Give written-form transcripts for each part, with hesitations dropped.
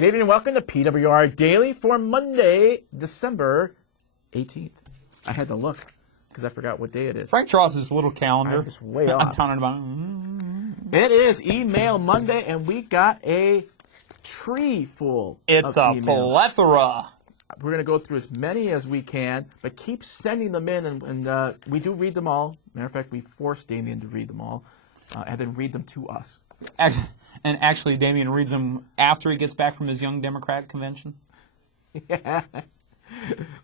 Good evening and welcome to PWR Daily for Monday, December 18th. I had to look because I forgot what day it is. Frank draws his little calendar. I'm just way off. I'm talking about. It is Email Monday, and we got a tree full It's of a email. plethora. We're going to go through as many as we can, but keep sending them in, and we do read them all. Matter of fact, we forced Damien to read them all, and then read them to us. And actually, Damien reads them after he gets back from his Young Democrat convention. Yeah.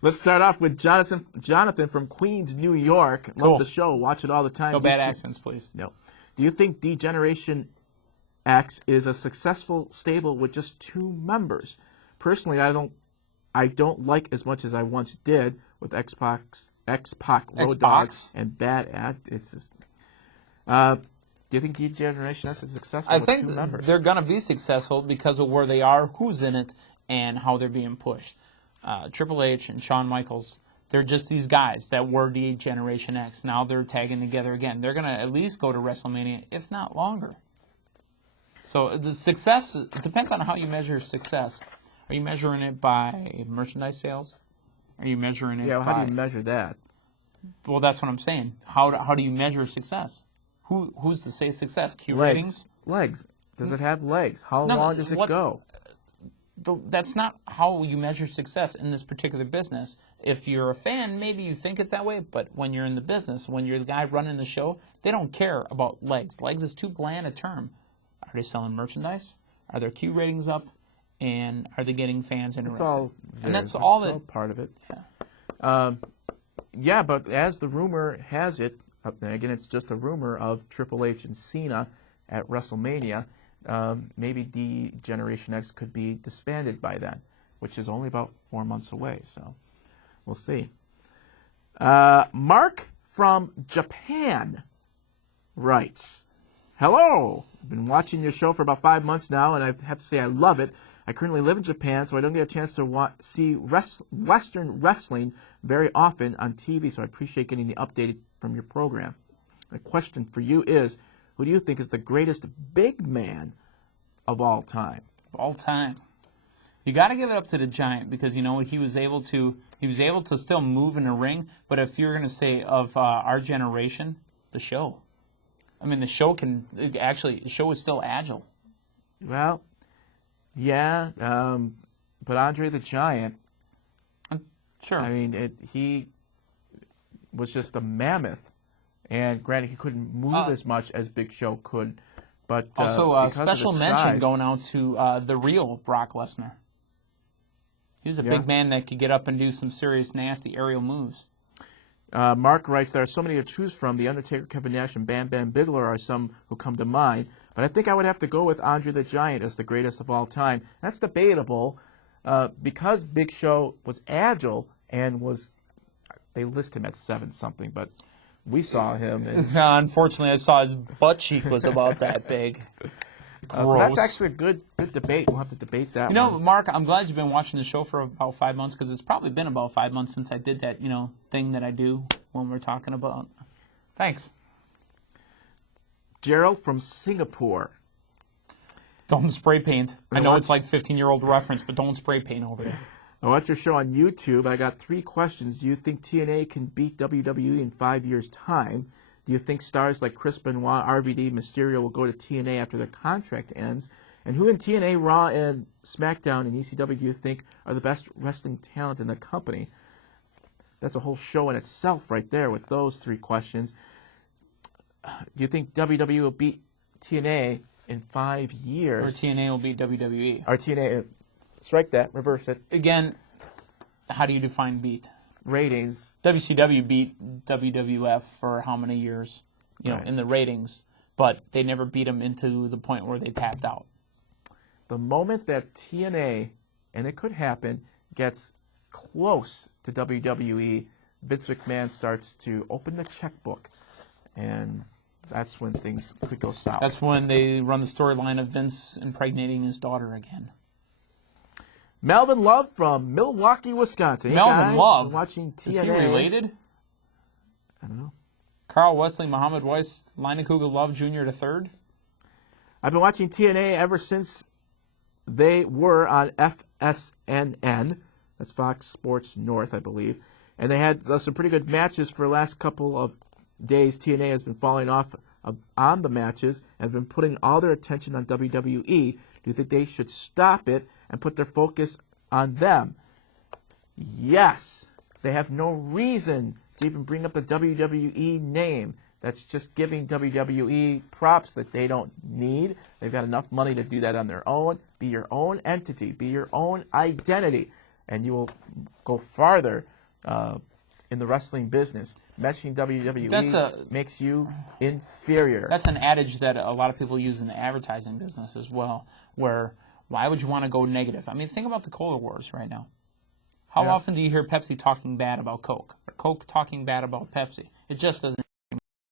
Let's start off with Jonathan from Queens, New York. Cool. Love the show. Watch it all the time. No bad accents, please. No. Do you think D-Generation X is a successful stable with just 2 members? Personally, I don't like as much as I once did with X-Pac, Road Dogg, and Bad Ad. It's just, do you think D-Generation X is successful I with think 2 members? they're going to be successful because of where they are, who's in it, and how they're being pushed. Triple H and Shawn Michaels, they're just these guys that were D-Generation X. Now they're tagging together again. They're going to at least go to WrestleMania, if not longer. So the success, it depends on how you measure success. Are you measuring it by merchandise sales? Are you measuring it by... how do you measure that? Well, that's what I'm saying. How do you measure success? Who's to say success? Q ratings? Legs. Does it have legs? How long does it go? That's not how you measure success in this particular business. If you're a fan, maybe you think it that way, but when you're in the business, when you're the guy running the show, they don't care about legs. Legs is too bland a term. Are they selling merchandise? Are their Q ratings up? And are they getting fans interested? That's all part of it. Yeah. Yeah, but as the rumor has it, again, it's just a rumor of Triple H and Cena at WrestleMania. Maybe D-Generation X could be disbanded by then, which is only about 4 months away. So we'll see. Mark from Japan writes, "Hello. I've been watching your show for about 5 months now, and I have to say I love it. I currently live in Japan, so I don't get a chance to see Western wrestling very often on TV, so I appreciate getting the update from your program. My question for you is, who do you think is the greatest big man of all time?" Of all time. You got to give it up to the Giant because, you know, he was able to still move in the ring, but if you're going to say of our generation, the Show. I mean, the Show the Show is still agile. Well, yeah, but Andre the Giant, sure. I mean, he was just a mammoth, and granted, he couldn't move as much as Big Show could, but also special mention size, going out to the real Brock Lesnar. He was a big man that could get up and do some serious nasty aerial moves. Mark writes, "There are so many to choose from. The Undertaker, Kevin Nash, and Bam Bam Bigelow are some who come to mind. But I think I would have to go with Andre the Giant as the greatest of all time." That's debatable because Big Show was agile and they list him at 7-something, but we saw him. And unfortunately, I saw his butt cheek was about that big. So that's actually a good debate. We'll have to debate that one. You know, Mark, I'm glad you've been watching the show for about 5 months because it's probably been about 5 months since I did that, thing that I do when we're talking about. Thanks. Gerald from Singapore. Don't spray paint. I know it's like 15-year-old reference, but don't spray paint over there. I watch your show on YouTube. I got 3 questions. Do you think TNA can beat WWE in 5 years' time? Do you think stars like Chris Benoit, RVD, Mysterio will go to TNA after their contract ends? And who in TNA, Raw, and SmackDown and ECW do you think are the best wrestling talent in the company? That's a whole show in itself right there with those 3 questions. Do you think WWE will beat TNA in 5 years? Or TNA will beat WWE. Or TNA, strike that, reverse it. Again, how do you define beat? Ratings. WCW beat WWF for how many years, in the ratings, but they never beat them into the point where they tapped out. The moment that TNA, and it could happen, gets close to WWE, Vince McMahon starts to open the checkbook, and that's when things could go south. That's when they run the storyline of Vince impregnating his daughter again. Melvin Love from Milwaukee, Wisconsin. Melvin Love? Watching TNA. Is he related? I don't know. Carl Wesley, Muhammad Weiss, Lina Kuga Love Jr. III? I've been watching TNA ever since they were on FSNN, that's Fox Sports North, I believe, and they had some pretty good matches for the last couple of days. TNA has been falling off on the matches and has been putting all their attention on WWE. Do you think they should stop it and put their focus on them? Yes. They have no reason to even bring up the WWE name. That's just giving WWE props that they don't need. They've got enough money to do that on their own. Be your own entity. Be your own identity. And you will go farther in the wrestling business. Mentioning WWE makes you inferior. That's an adage that a lot of people use in the advertising business as well, where why would you want to go negative? I mean, think about the Cola Wars right now. How often do you hear Pepsi talking bad about Coke, or Coke talking bad about Pepsi? It just doesn't.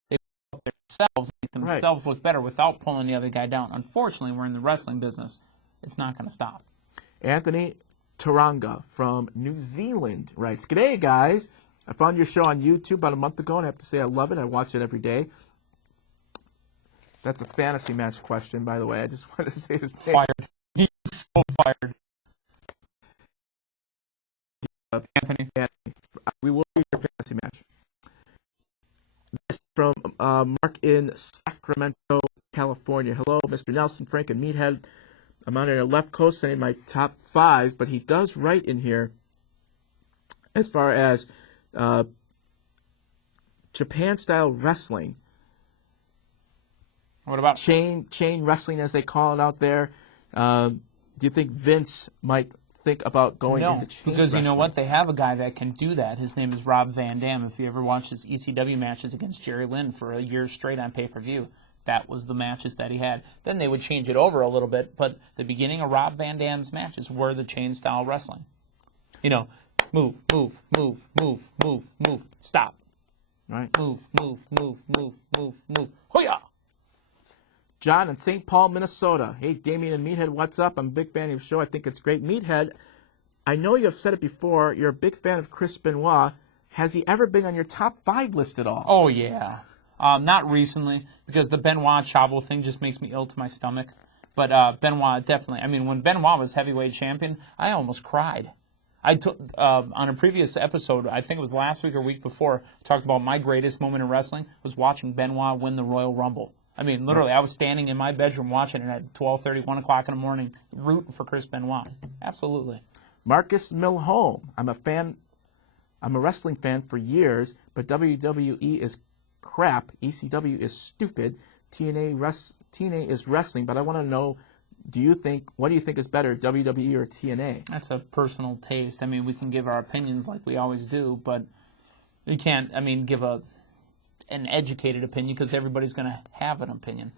They make themselves look better without pulling the other guy down. Unfortunately, we're in the wrestling business. It's not going to stop. Anthony Taranga from New Zealand writes, "G'day, guys. I found your show on YouTube about a month ago, and I have to say I love it. I watch it every day." That's a fantasy match question, by the way. I just wanted to say his name. Fired. He's so fired. Anthony. We will read your fantasy match. This from Mark in Sacramento, California. "Hello, Mr. Nelson, Frank, and Meathead. I'm on the left coast saying my top fives, but he does write in here as far as Japan-style wrestling. What about chain wrestling, as they call it out there? Do you think Vince might think about going into chain because wrestling? You know what? They have a guy that can do that. His name is Rob Van Dam. If you ever watched his ECW matches against Jerry Lynn for a year straight on pay-per-view, that was the matches that he had. Then they would change it over a little bit, but the beginning of Rob Van Dam's matches were the chain-style wrestling. You know, move, move, move, move, move, move, stop. Right. Move, move, move, move, move, move. Hoya! John in St. Paul, Minnesota. "Hey, Damien and Meathead, what's up? I'm a big fan of your show. I think it's great. Meathead, I know you have said it before. You're a big fan of Chris Benoit. Has he ever been on your top 5 list at all?" Oh, yeah. Not recently, because the Benoit Chavo thing just makes me ill to my stomach. But Benoit, definitely. I mean, when Benoit was heavyweight champion, I almost cried. I took on a previous episode, I think it was last week or week before, talked about my greatest moment in wrestling was watching Benoit win the Royal Rumble. I mean, literally, I was standing in my bedroom watching it at 12:30, 1 o'clock in the morning, rooting for Chris Benoit. Absolutely. Marcus Milholm. "I'm a wrestling fan for years, but WWE is crap. ECW is stupid. TNA is wrestling, but I want to know, what do you think is better, WWE or TNA?" That's a personal taste. I mean, we can give our opinions like we always do, but you can't, give an educated opinion because everybody's going to have an opinion.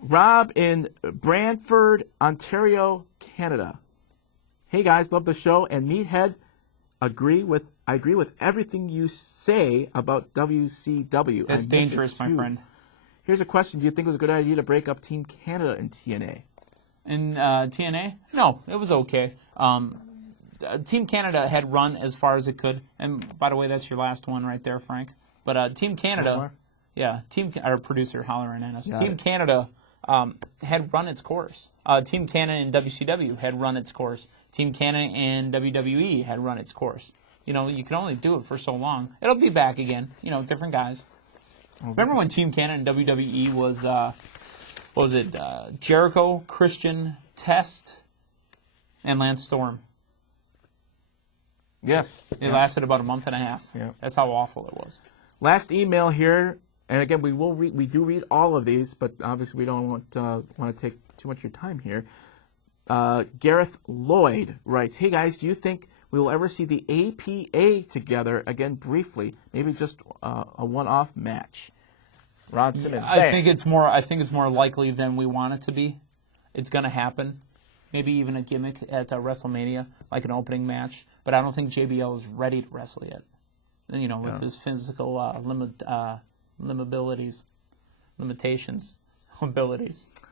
Rob in Brantford, Ontario, Canada. "Hey guys, love the show, and Meathead, I agree with everything you say about WCW. That's dangerous, my friend. Here's a question. Do you think it was a good idea to break up Team Canada and TNA?" In TNA? No, it was okay. Team Canada had run as far as it could. And by the way, that's your last one right there, Frank. But Team Canada, our producer hollering at us. Team Canada had run its course. Team Canada and WCW had run its course. Team Canada and WWE had run its course. You know, you can only do it for so long. It'll be back again. You know, different guys. Remember when Team Canada and WWE was, what was it, Jericho, Christian, Test, and Lance Storm? Yes. It lasted about a month and a half. Yeah. That's how awful it was. Last email here, and again, we do read all of these, but obviously we don't want to take too much of your time here. Gareth Lloyd writes, "Hey guys, do you think we will ever see the APA together again briefly? Maybe just a one-off match." Rod Simmons. I think it's more likely than we want it to be. It's going to happen. Maybe even a gimmick at WrestleMania, like an opening match. But I don't think JBL is ready to wrestle yet. You know, with his physical limitations.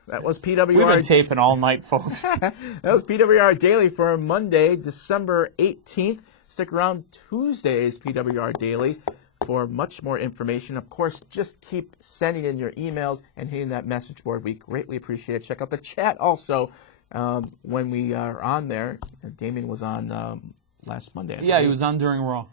That was PWR. We've been taping all night, folks. That was PWR Daily for Monday, December 18th. Stick around Tuesday's PWR Daily. for much more information. Of course, just keep sending in your emails and hitting that message board. We greatly appreciate it. Check out the chat also when we are on there. Damien was on last Monday. Yeah, he was on during Raw.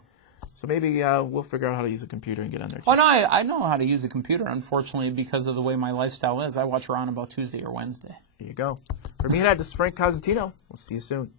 So maybe we'll figure out how to use a computer and get on there. Oh, no, I know how to use a computer, unfortunately, because of the way my lifestyle is. I watch Raw on about Tuesday or Wednesday. There you go. For me, this is Frank Cosentino. We'll see you soon.